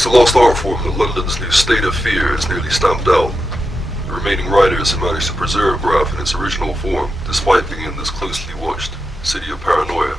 It's a lost art form that London's new state of fear has nearly stamped out. The remaining writers have managed to preserve graph in its original form, despite being in this closely watched city of Paranoia.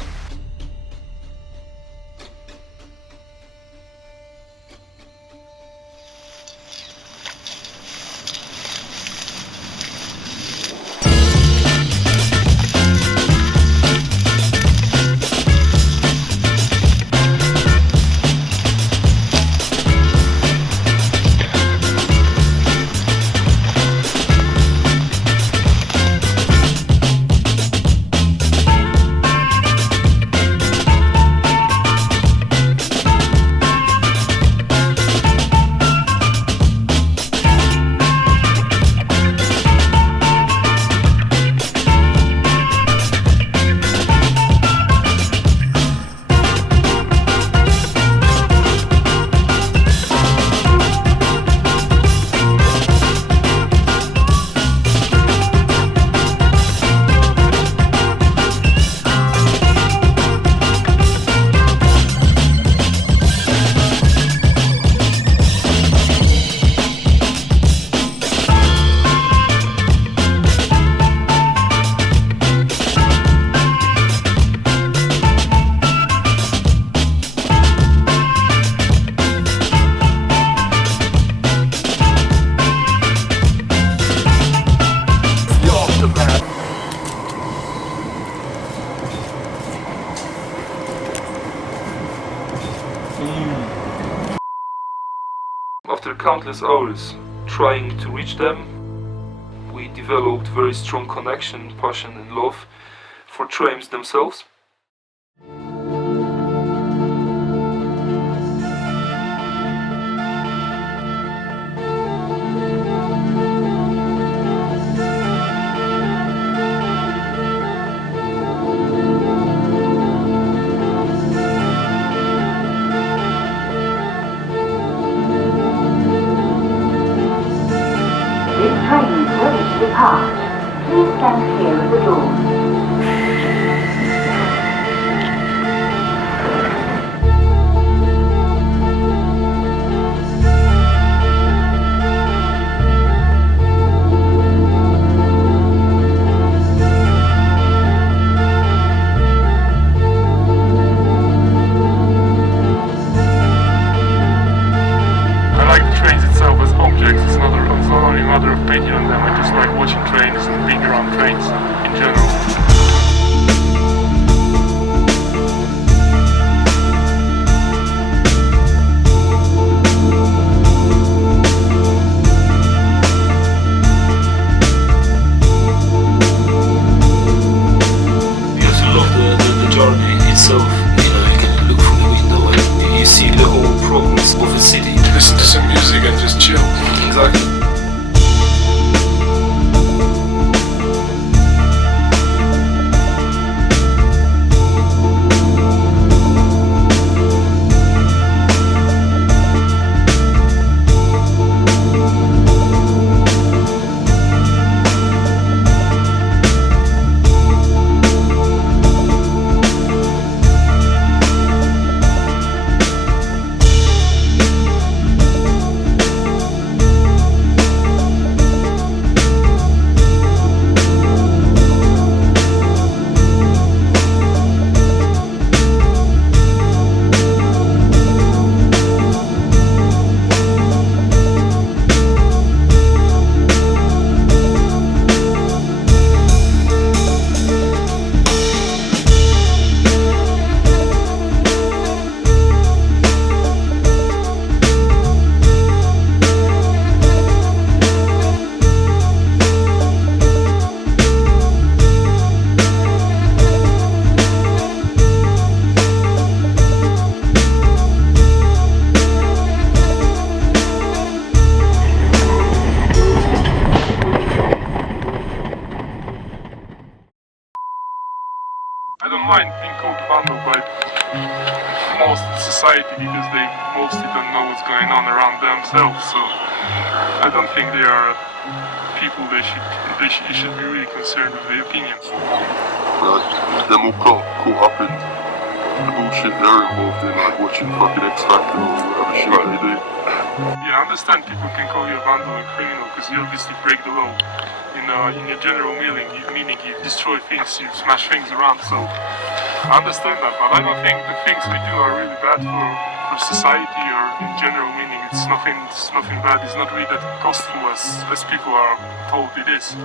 After countless hours trying to reach them, we developed very strong connection, passion and love for trains themselves. This train is ready to depart. Please stand clear of the doors. I like the trains itself as objects. It's not only a matter of painting on them. I just like watching trains and being around trains in general. You have to love the journey itself. You can look through the window and you see the whole progress of a city. Listen to some music and just chill. Exactly. I don't mind being called vandal by most society because they mostly don't know what's going on around themselves, so I don't think they are people you should be really concerned with their opinions. Them all caught up in the bullshit they're involved in, like watching fucking X Factor or whatever shit they do. Yeah, I understand people can call you a vandal and criminal because you obviously break the law. In your general meaning you destroy things, you smash things around, so I understand that, but I don't think the things we do are really bad for society, or in general meaning it's nothing bad. It's not really that costly as people are told it is.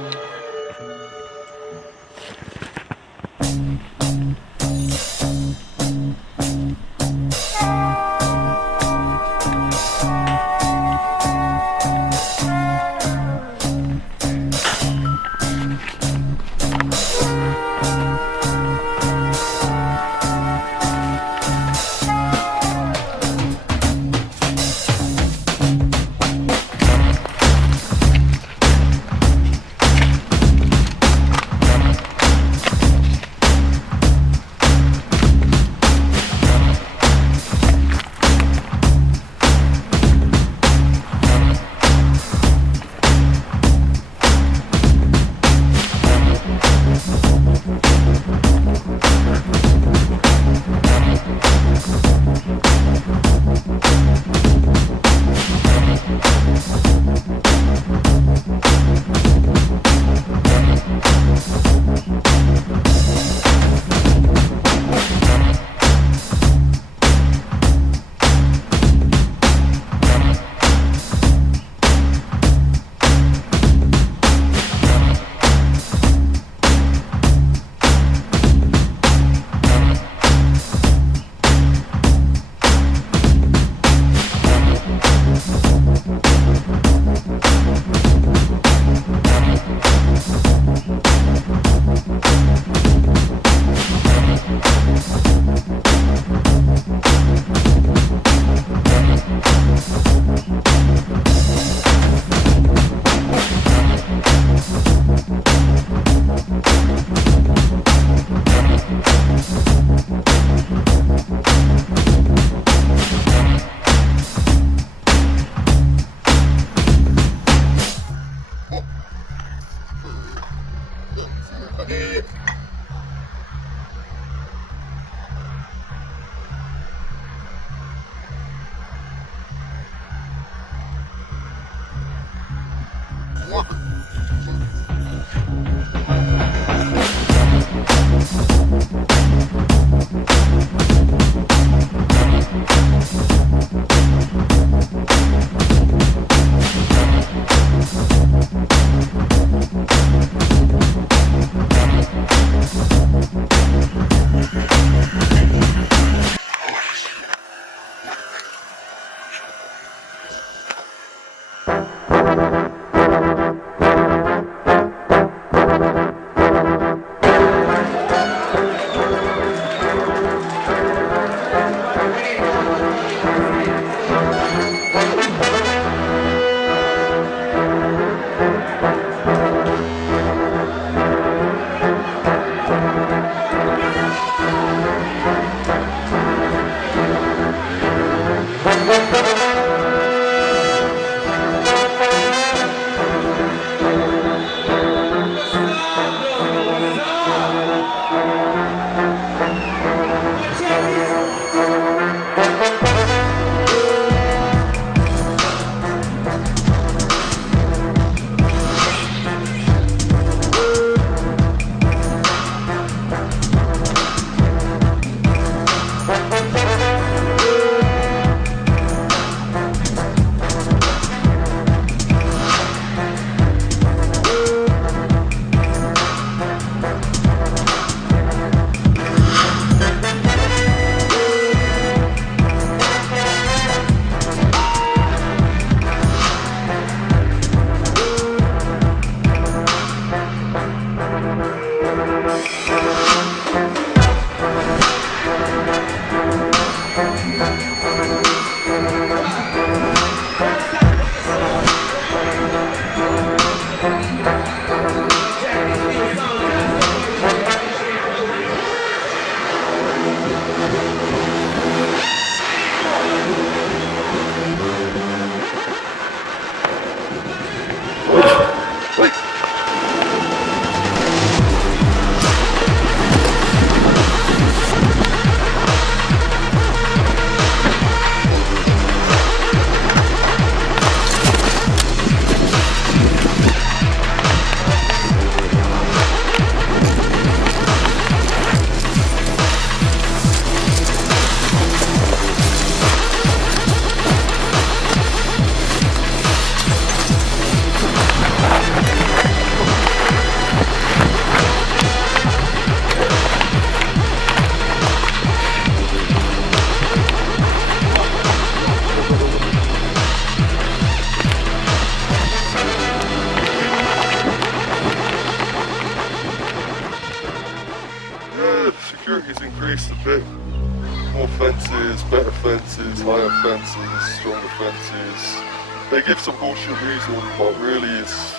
security's increased a bit. More fences, better fences, higher fences, stronger fences. They give some bullshit reason, but really it's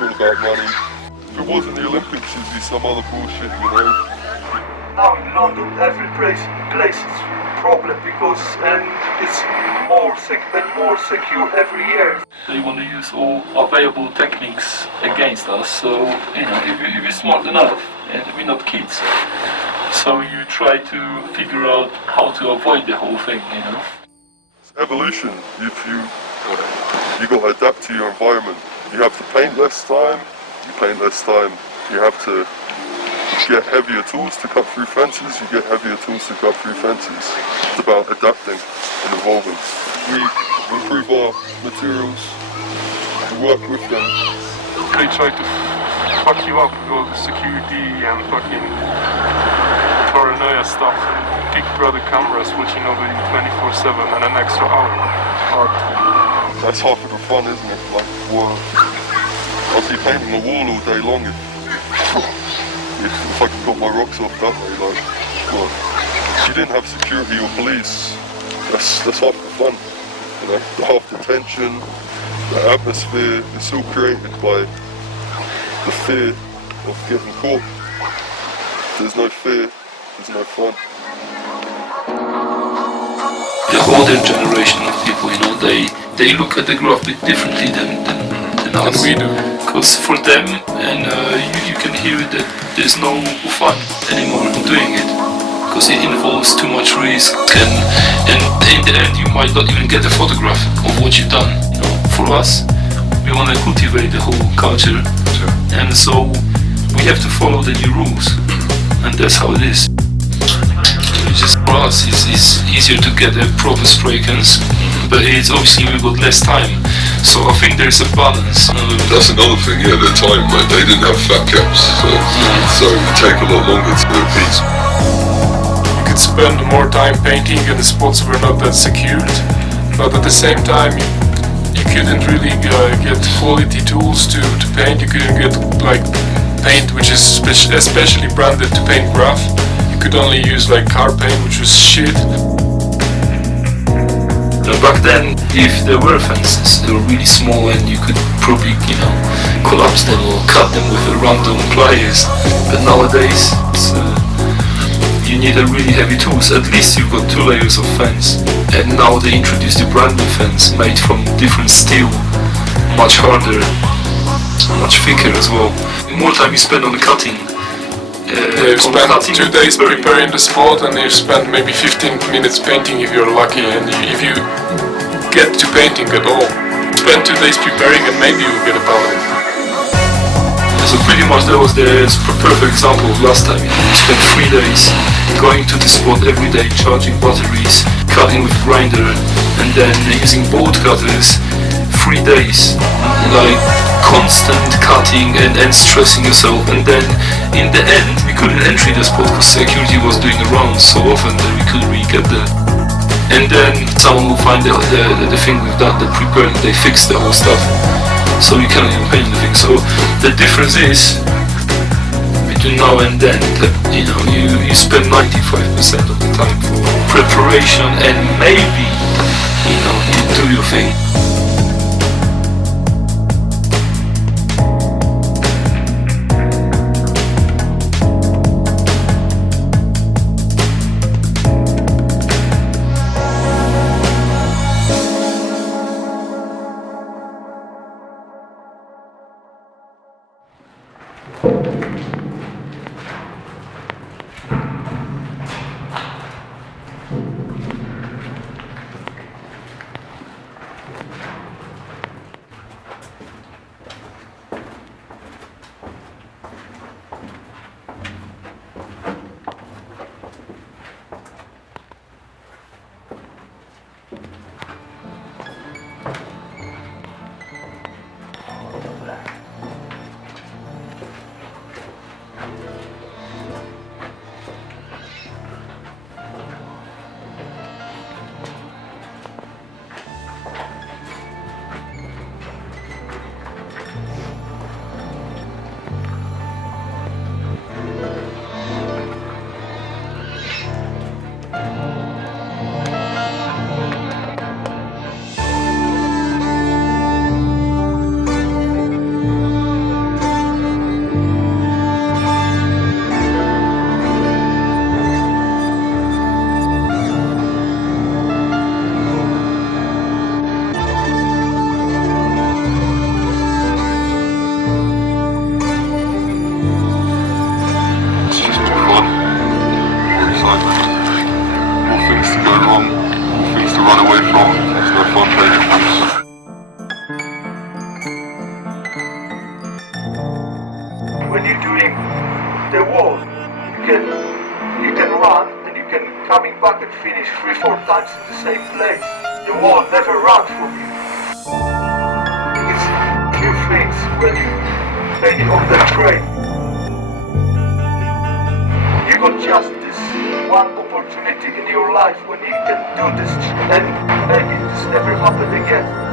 all about money. If it wasn't the Olympics, it'd be some other bullshit, you know. Now in London, every place is problem because it's more secure every year. They want to use all available techniques against us. So if you're smart enough, and we're not kids, so you try to figure out how to avoid the whole thing. It's evolution. If you got to adapt to your environment. You have to paint less time. You paint less time. You have to get heavier tools to cut through fences. You get heavier tools to cut through fences. It's about adapting and evolving. We improve our materials. We work with them. They try to fuck you up with all the security and fucking paranoia stuff and big brother cameras watching over you 24/7 and an extra hour. Hard. That's half of the fun, isn't it? Like, wow. I'll be painting a wall all day long if I can got my rocks off that way, like, well, if you didn't have security or police, that's half the fun, half the tension, the atmosphere is all created by the fear of getting caught. If there's no fear, there's no fun. The older generation of people, they look at the graph a bit differently than us. And we do. Because for them, and you can hear that there's no fun anymore in doing it. Because it involves too much risk, and in the end you might not even get a photograph of what you've done. For us, we want to cultivate the whole culture, and so we have to follow the new rules, and that's how it is. Just for us, it's easier to get a proper spray cans, but it's obviously we've got less time, so I think there's a balance. That's another thing, yeah, their time, right? They didn't have fat caps, so it would take a lot longer to do a piece. You could spend more time painting and the spots were not that secured, but at the same time you couldn't really get quality tools to paint. You couldn't get like paint which is especially branded to paint graph. You could only use like car paint, which was shit. Back then, if there were fences, they were really small and you could probably, collapse them or cut them with random pliers. But nowadays, you need a really heavy tools. At least you've got 2 layers of fence. And now they introduced the brand new fence made from different steel, much harder, much thicker as well. The more time you spend on the cutting, You spend 2 days preparing the spot and you spend maybe 15 minutes painting if you're lucky, and if you get to painting at all, spend 2 days preparing and maybe you'll get a powder. So pretty much that was the perfect example of last time. You spent 3 days going to the spot every day, charging batteries, cutting with grinder, and then using bolt cutters. 3 days, like constant cutting and stressing yourself, and then in the end we couldn't enter the spot because security was doing the rounds so often that we couldn't really get there. And then someone will find the thing we've done, the preparing, they fixed the whole stuff, so you cannot even paint anything. So the difference is between now and then that you spend 95% of the time for preparation, and maybe you do your thing. when you're doing the wall, you can run and you can coming back and finish 3-4 times in the same place. The wall never run from you. It's few things when you paint on the train. You got just this one opportunity in your life when you can do this, and maybe this never happen again.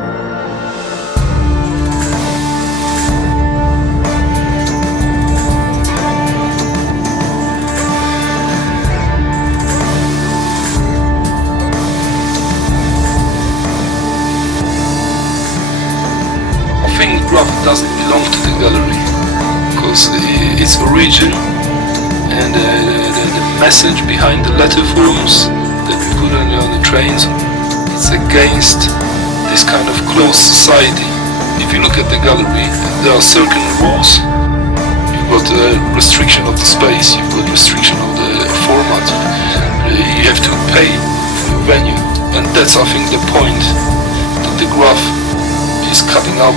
I think graph doesn't belong to the gallery because its origin and the message behind the letter forms that we put on the trains, it's against this kind of closed society. If you look at the gallery, there are certain rules. You've got a restriction of the space, you've got restriction of the format, you have to pay for your venue, and that's I think the point that the graph is cutting out.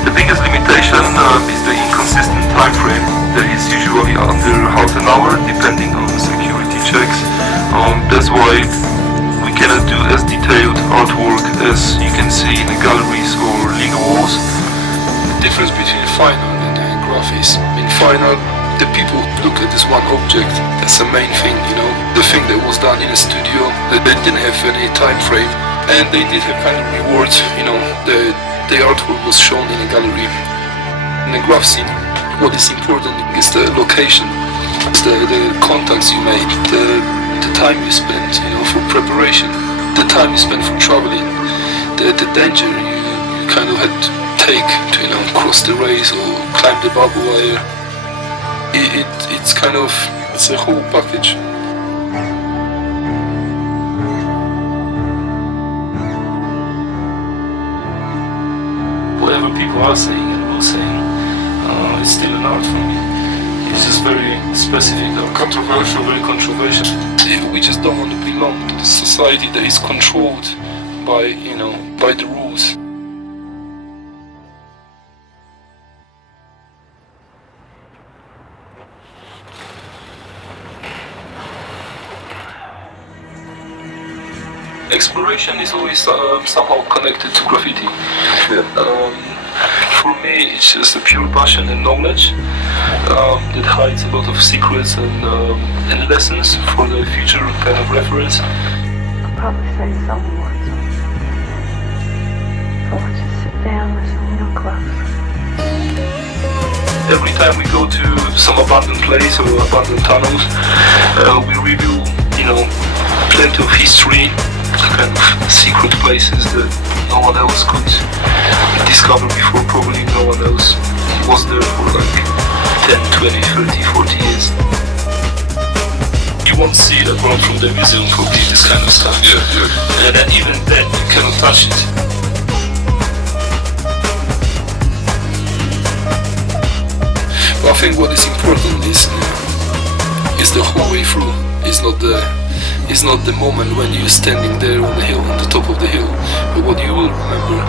The biggest limitation is the inconsistent time frame that is usually under half an hour depending on the security checks. That's why we cannot do as detailed artwork as you can see in the galleries or legal walls. The difference between final and graph is in final the people look at this one object, that's the main thing, you know, the thing that was done in a studio, that they didn't have any time frame and they did have kind of rewards, you know, the artwork was shown in a gallery. In the graph scene, what is important is the location, the contacts you made, the time you spent, you know, for preparation, the time you spent for traveling, the danger you kind of had to take to, you know, cross the race or climb the barbed wire. It's kind of, it's a whole package. Whatever people are saying and will say, it's still an art for me. It's just very specific, controversial, very controversial. We just don't want to belong to the society that is controlled by, you know, by the rules. Exploration is always somehow connected to graffiti. For me, it's just a pure passion and knowledge that hides a lot of secrets and lessons for the future kind of reference. I'll probably say some words. So let's just sit down with some real close. Every time we go to some abandoned place or abandoned tunnels, we reveal, you know, plenty of history, kind of secret places that no one else could discover before. Probably no one else was there for like 10, 20, 30, 40 years. You won't see it apart from the museum for this kind of stuff. Yeah. And then even then you cannot touch it. But I think what is important is the whole way through. It's not the moment when you're standing there on the hill, on the top of the hill. But what you will remember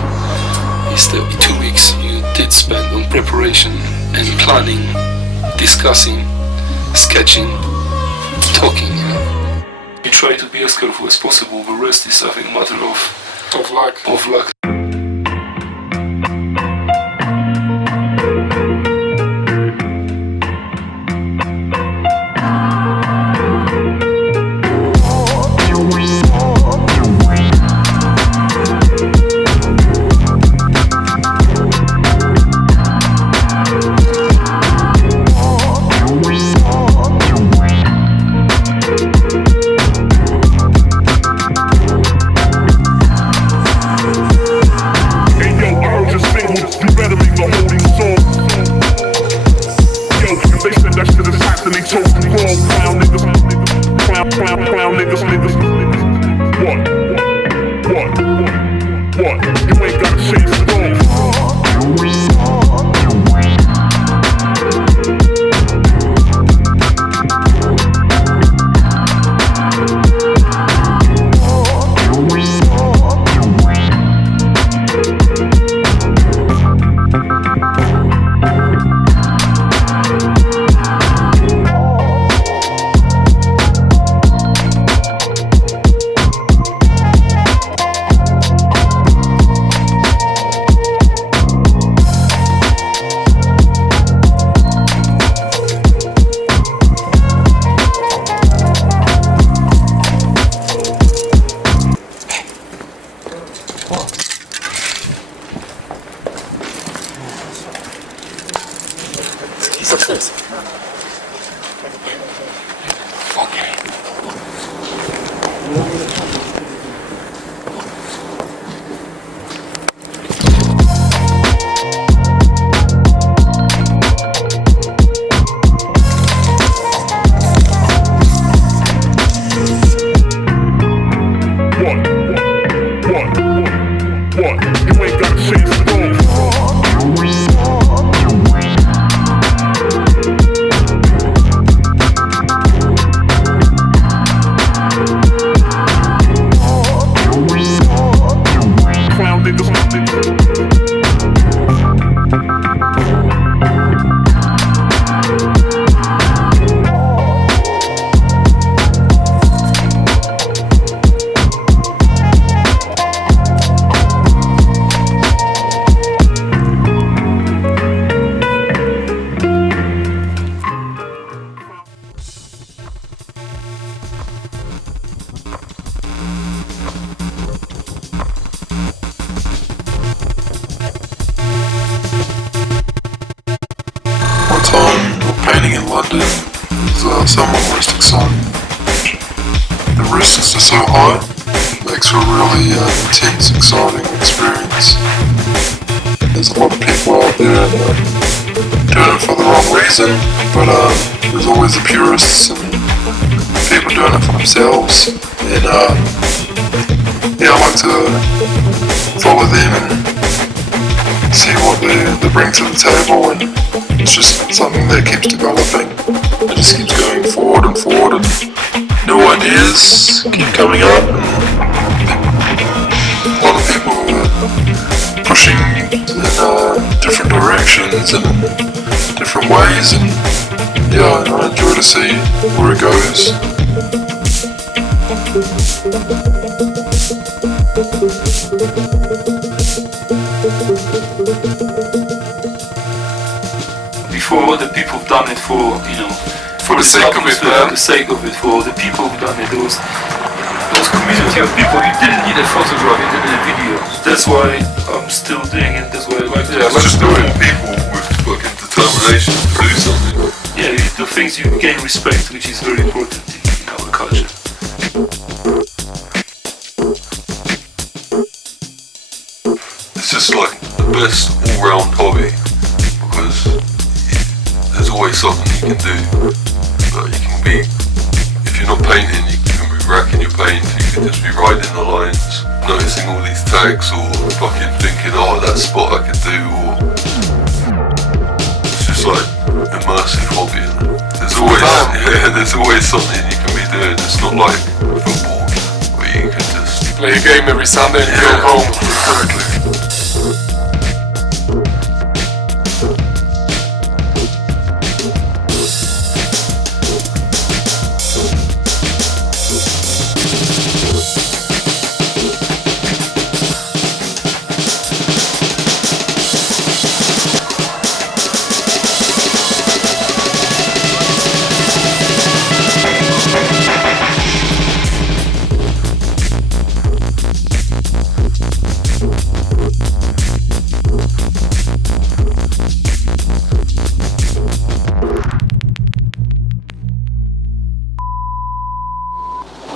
is the 2 weeks you did spend on preparation and planning, discussing, sketching, talking, you know. You try to be as careful as possible, the rest is I think a matter of luck. Success. Painting in London is somewhat most exciting. The risks are so high, it makes for a really intense, exciting experience. There's a lot of people out there doing it for the wrong reason, but there's always the purists and people doing it for themselves. And yeah, I like to follow them and see what they bring to the table, and it's just something that keeps developing. It just keeps going forward and forward, and new ideas keep coming up, and a lot of people are pushing in different directions and different ways, and yeah, I enjoy to see where it goes. Before, the people have done it for, you know, for the sake of it, for the sake of it, for the people who've done it. Those community of people, you didn't need a photograph, you didn't need a video. That's why I'm still doing it. That's why I like it. Yeah, let's just do it. People with fucking determination to do something. Yeah, the things you gain respect, which is very important in our culture. It's just like the best all-round hobby, because there's always something you can do. You can be, if you're not painting, you can be racking your paint, you can just be riding the lines, noticing all these tags, or fucking thinking, oh, that spot I could do, or it's just like immersive hobby. There's always something you can be doing. It's not like football where you can just play a game every Sunday and go home. Exactly.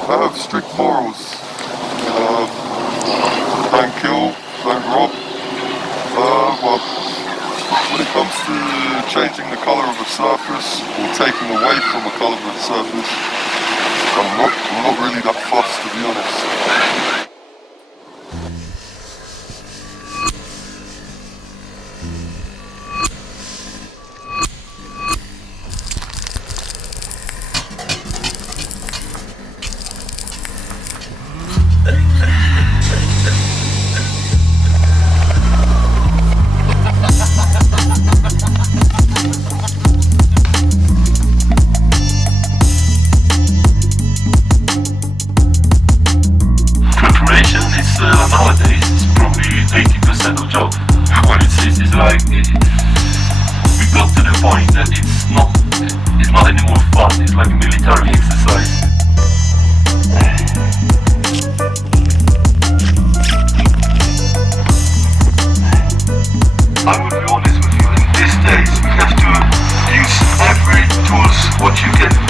I have strict morals. Don't kill, don't rob. Well, when it comes to changing the colour of a surface or taking away from a colour of a surface, I'm not really that fussed, to be honest. Nowadays, it's probably 80% of job. What it's like, we got to the point that it's not anymore fun. It's like a military exercise. I will be honest with you. In these days, we have to use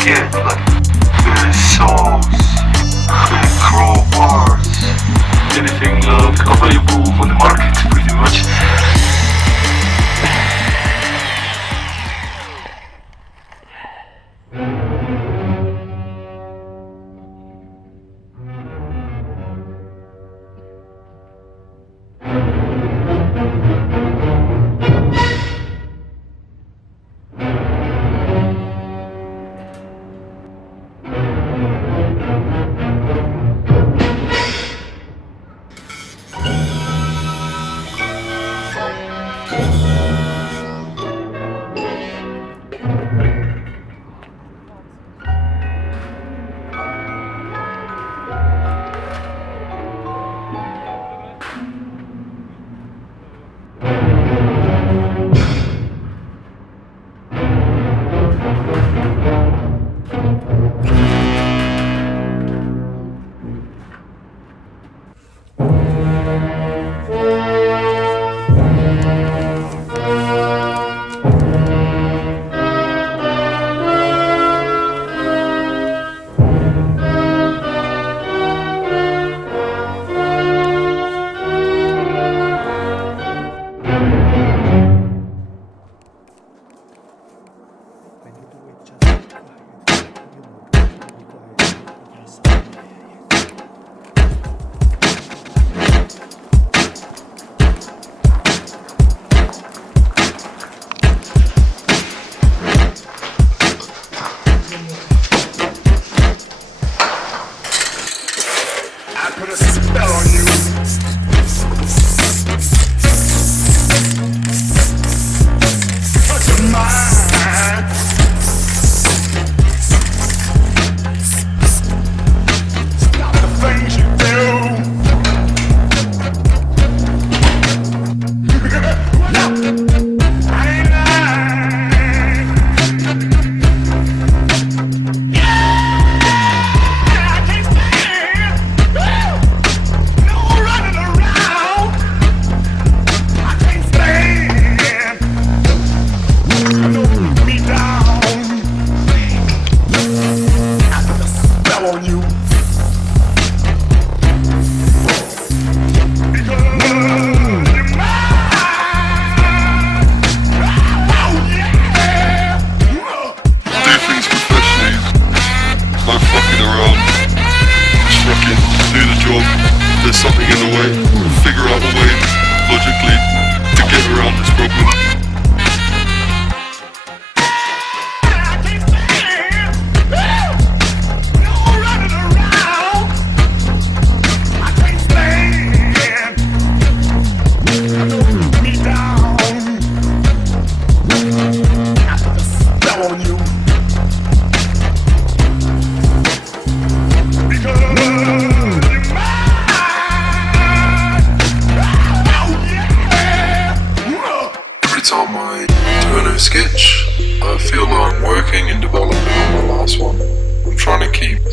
get like saws, crowbars, Anything available on the market, pretty much.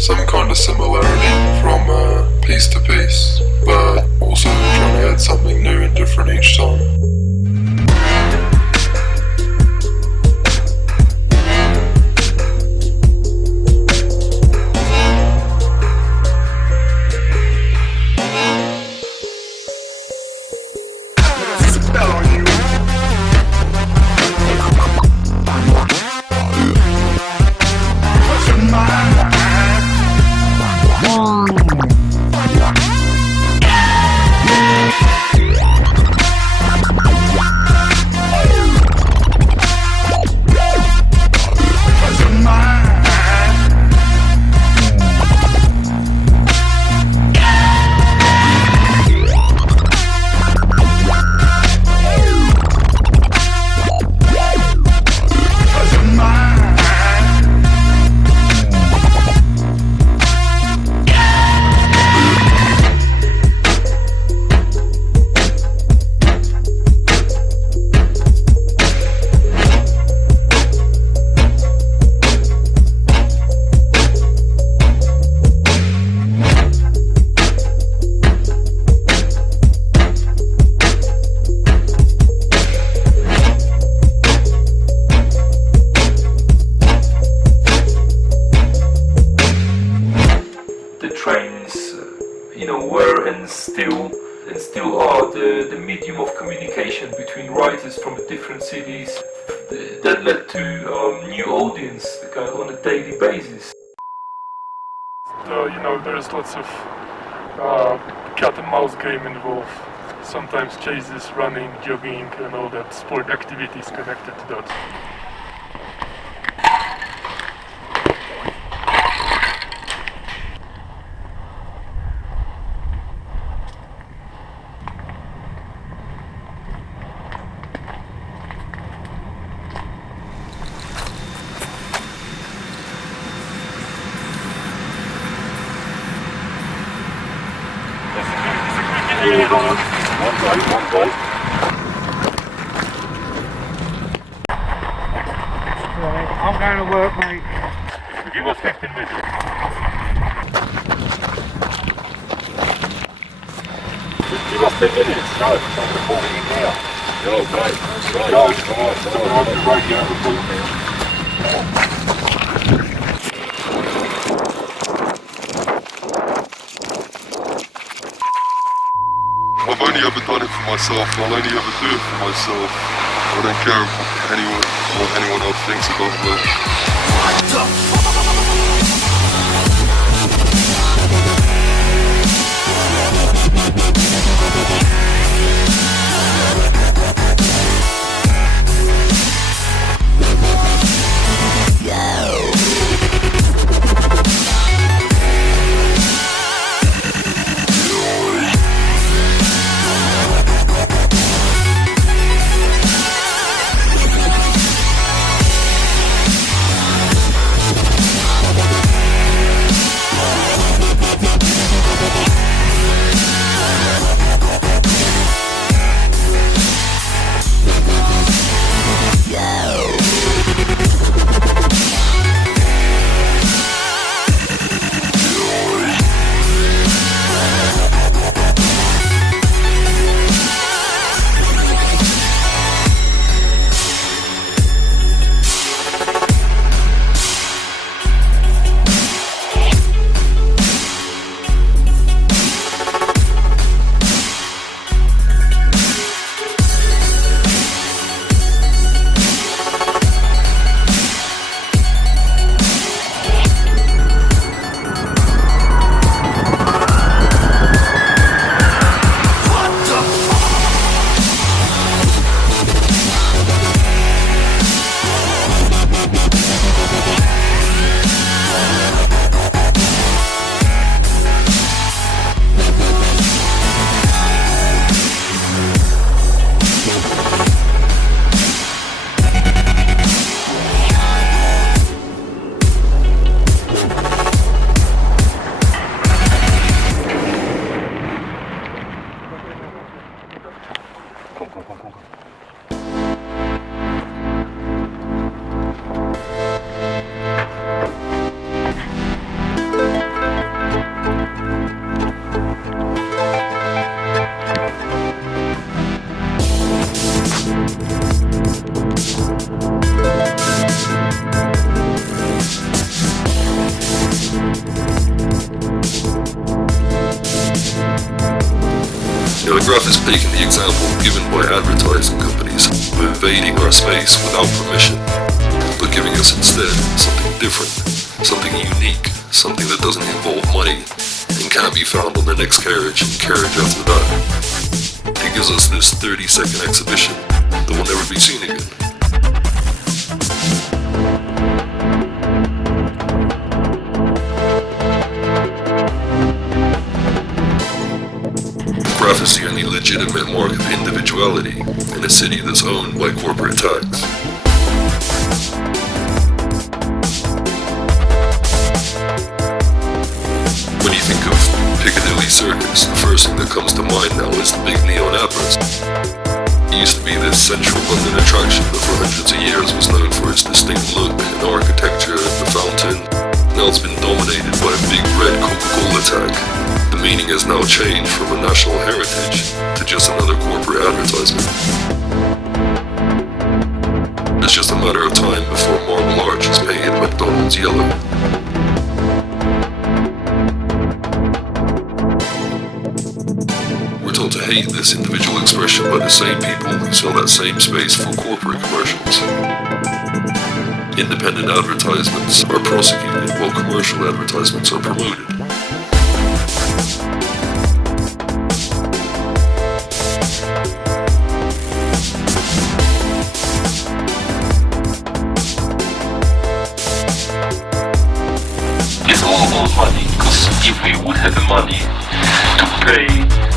some kind of similarity from piece to piece, but also trying to add something new and different each time. still are the medium of communication between writers from different cities that led to new audience kind of on a daily basis. There's lots of cat and mouse game involved. Sometimes chases, running, jogging, and all that sport activities connected to that. I'm going to work, mate. Give us 15 minutes. Give us 10 minutes. No, I'm reporting in here. Okay. Come on. I'll be right here reporting. I've only ever done it for myself. I'll only ever do it for myself. I don't care what anyone else thinks about that. The graph is taking the example given by advertising companies of invading our space without permission, but giving us instead something different, something unique, something that doesn't involve money and can't be found on the next carriage and carriage after that. It gives us this 30-second exhibition that will never be seen again. Graph is the only legitimate mark of individuality in a city that's owned by corporate tags. When you think of Piccadilly Circus, the first thing that comes to mind now is the big neon apples. It used to be this central London attraction that for hundreds of years was known for its distinct look and architecture, the fountain. Now it's been dominated by a big red Coca-Cola tag. The meaning has now changed from a national heritage to just another corporate advertisement. It's just a matter of time before Marble Arch is painted McDonald's yellow. hate this individual expression by the same people who sell that same space for corporate commercials. Independent advertisements are prosecuted while commercial advertisements are promoted. It's all about money, because if we would have the money to pay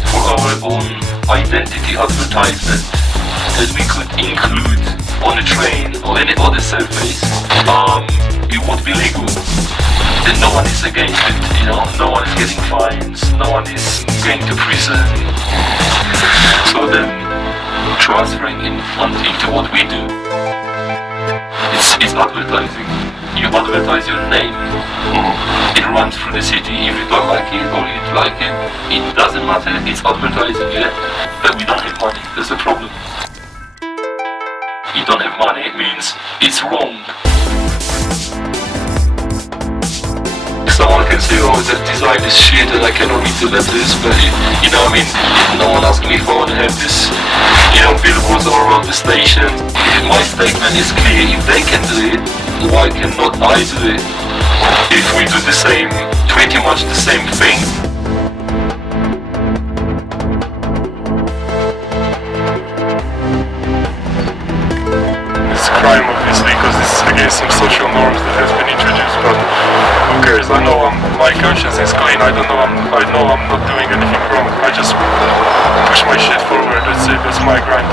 for our own identity advertisement that we could include on a train or any other surface, it would be legal. Then no one is against it, no one is getting fines, no one is going to prison. So then transferring into what we do, it's advertising. You advertise your name. It runs through the city. If you don't like it or you like it, it doesn't matter. It's advertising, yeah? But we don't have money. That's the problem. You don't have money, it means it's wrong. Someone can say, oh, that design is shit and I cannot read the letters, but no one asked me if I want to have this, billboards all around the station. My statement is clear. If they can do it, why cannot I do it? If we do the same, pretty much the same thing. It's a crime, obviously, because it's against some social norms that has been introduced, but who cares? I know my conscience is clean. I know I'm not doing anything wrong. I just push my shit forward. That's it. That's my grind.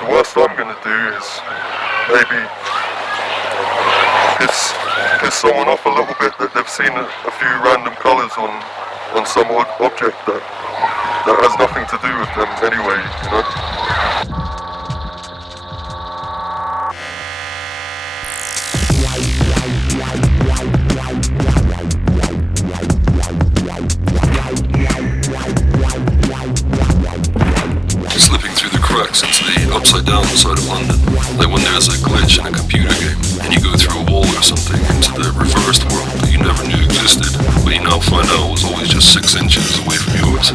The worst I'm going to do is maybe piss someone off a little bit that they've seen a few random colours on some object that has nothing to do with them anyway, Slipping through the cracks into the upside down side of London, like when there's a glitch in a computer game and you go through a wall or something into the reversed world that you never knew existed, but you now find out was always just 6 inches away from yours.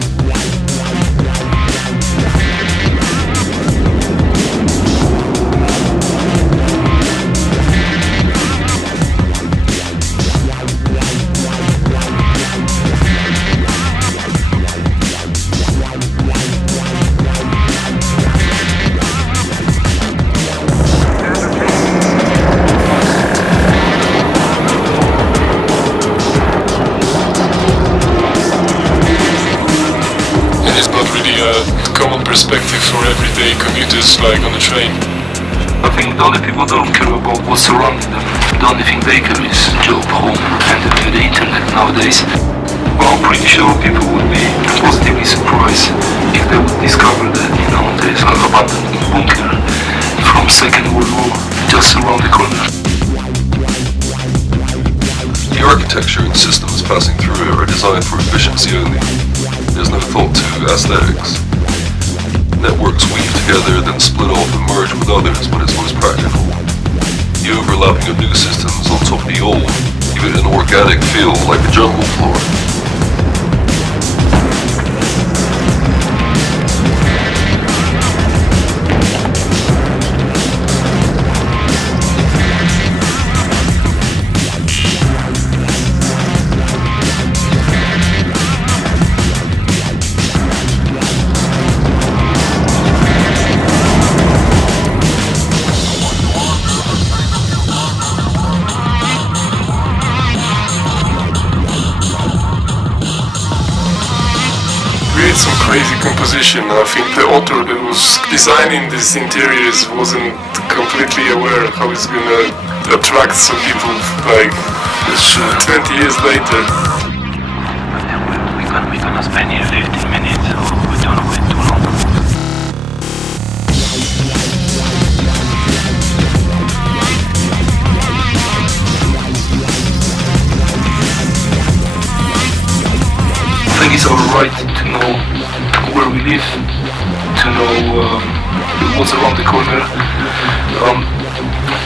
Perspective for everyday commuters, like on a train. I think the only people don't care about what's surrounding them. The only thing they care is job, home, and the internet nowadays. Well, I'm pretty sure people would be positively surprised if they would discover that, there's an abandoned bunker from Second World War just around the corner. The architecture and systems passing through it are designed for efficiency only. There's no thought to aesthetics. Networks weave together, then split off and merge with others when it's most practical. The overlapping of new systems on top of the old give it an organic feel like a jungle floor. Some crazy composition. I think the author that was designing these interiors wasn't completely aware how it's gonna attract some people like 20 years later. We're gonna spend here 15 minutes, or we don't wait too long. is our right to know where we live, to know what's around the corner.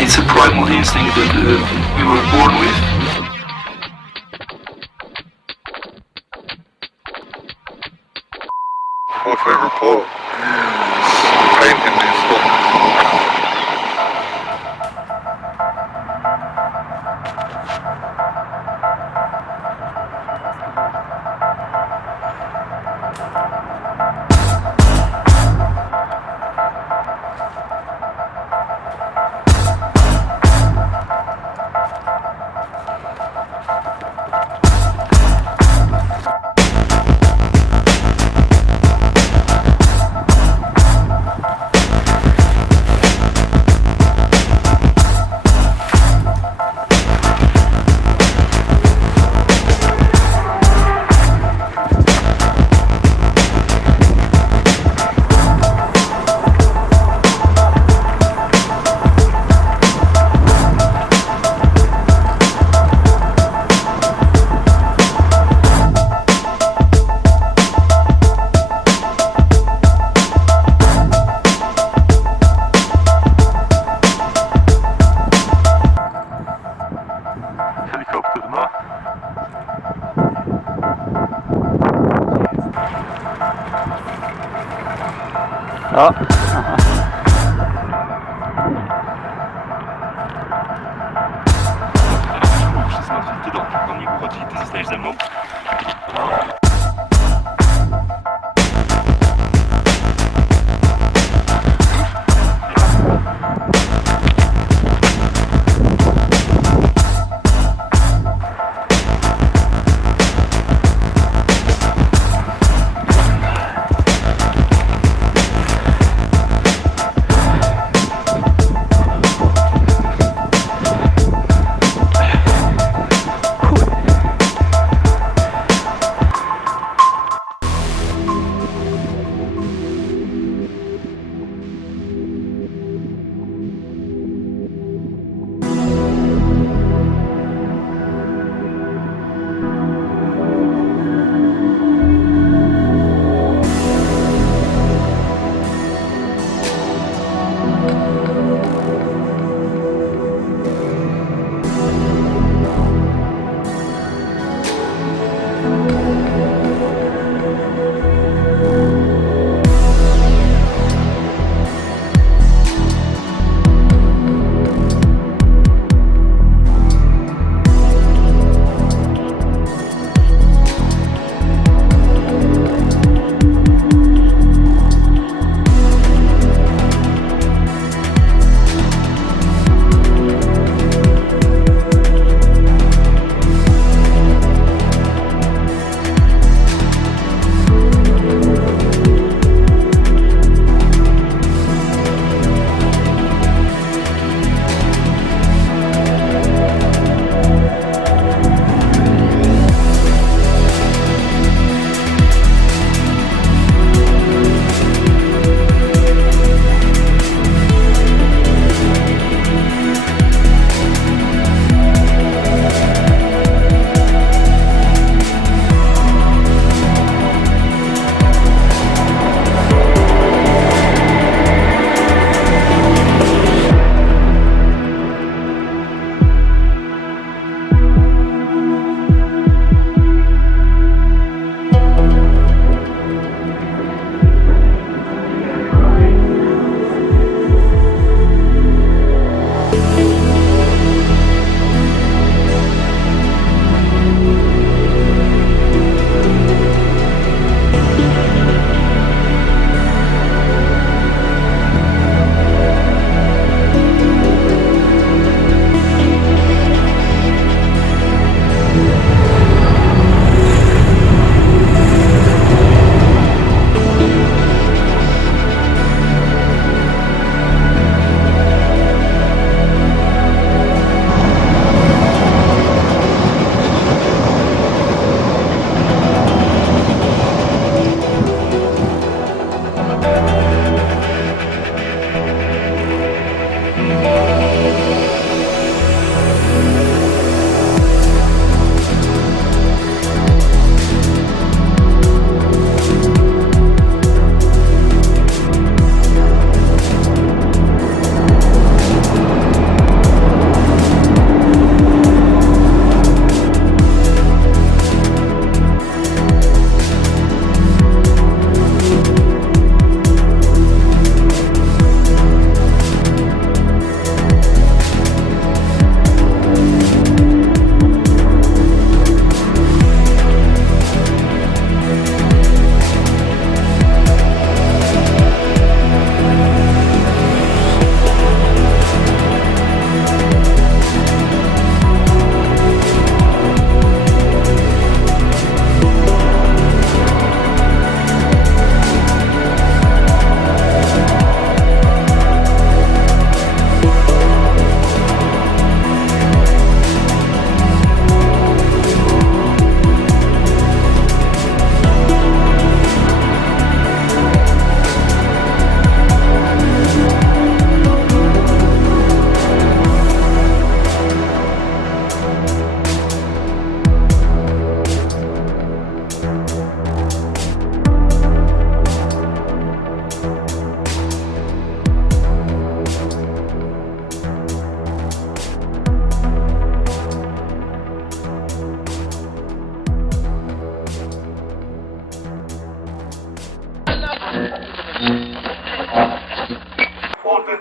It's a primal instinct that we were born with. My favourite part is painting these stuff. Ja. Ty do mnie wychodzi i ty zostajesz ze mną.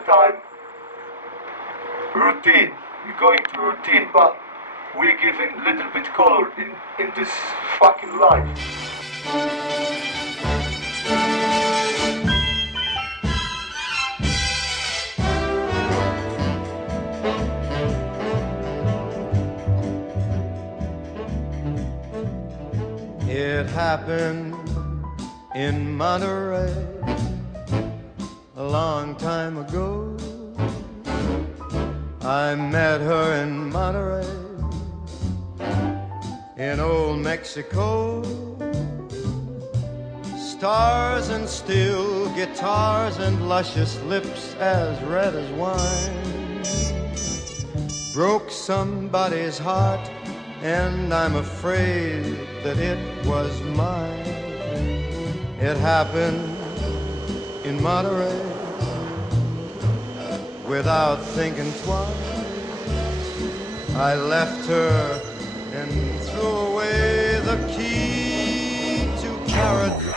time routine. We're going to routine, but we're giving a little bit color in this fucking life. It happened in Monterey a long time ago. I met her in Monterey, in old Mexico. Stars and steel guitars and luscious lips as red as wine broke somebody's heart, and I'm afraid that it was mine. It happened in Monterey without thinking twice. I left her and threw away the key to paradise.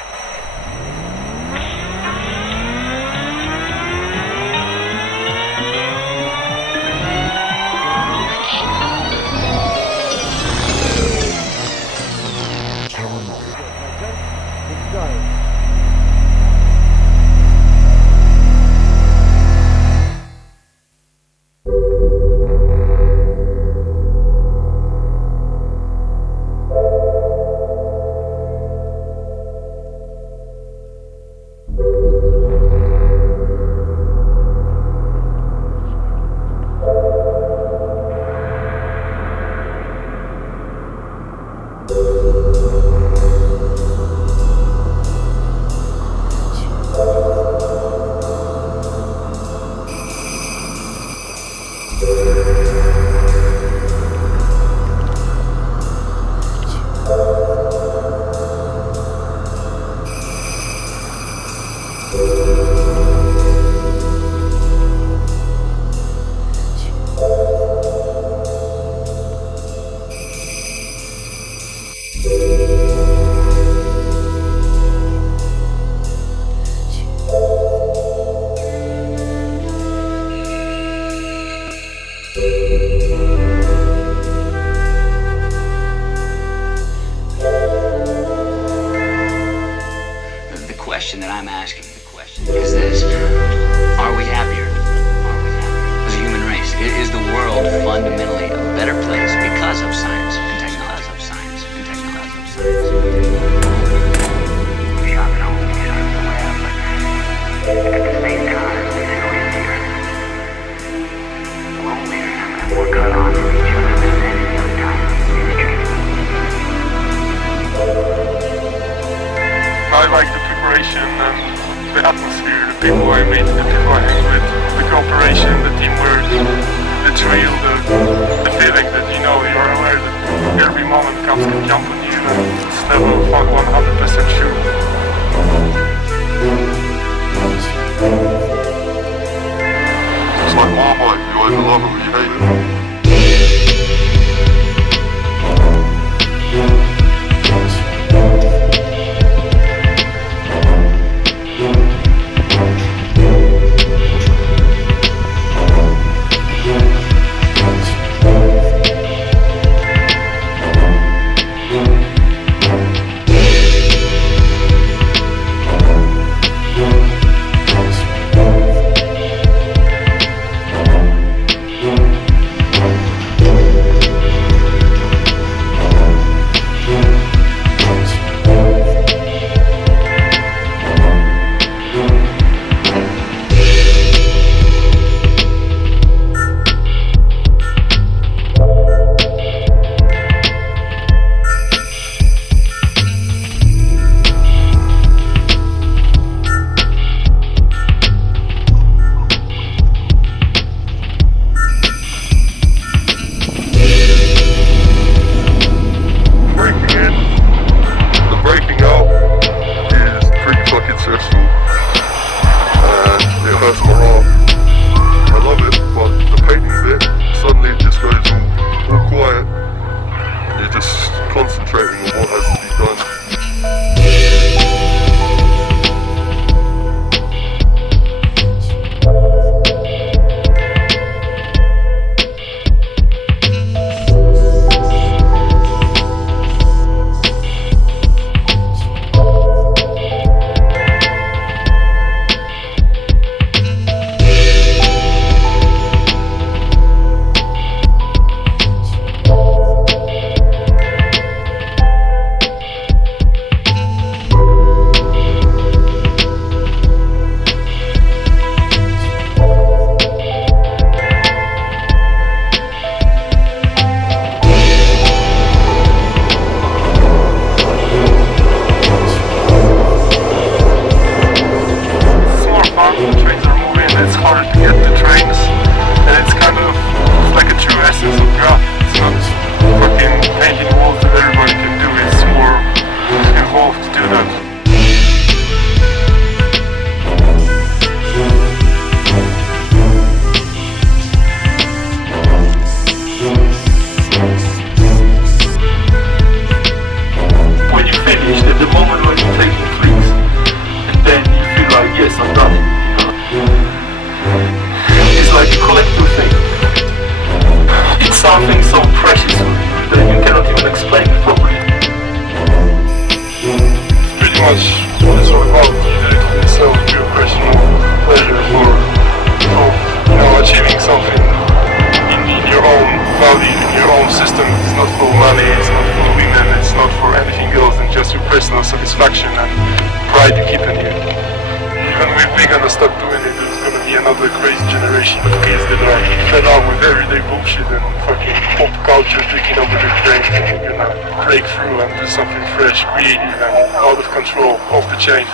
I like the preparation and the atmosphere, the people I meet, the people I hang with, the cooperation, the teamwork, the thrill, the feeling that you know you're aware that every moment comes to jump on you and it's never 100% sure. It's like Marmite, you either love it or you hate it. much what it's all about. You do it for yourself, pure personal pleasure for achieving something in your own value, in your own system. It's not for money, it's not for women, it's not for anything else than just your personal satisfaction and pride you keep in you. Even if we're gonna stop doing it, there's gonna be another crazy generation of kids that are fed up with everyday bullshit and fucking pop culture taking over their brain, and we're gonna break through and do something fresh, creative and out of control, off the chain.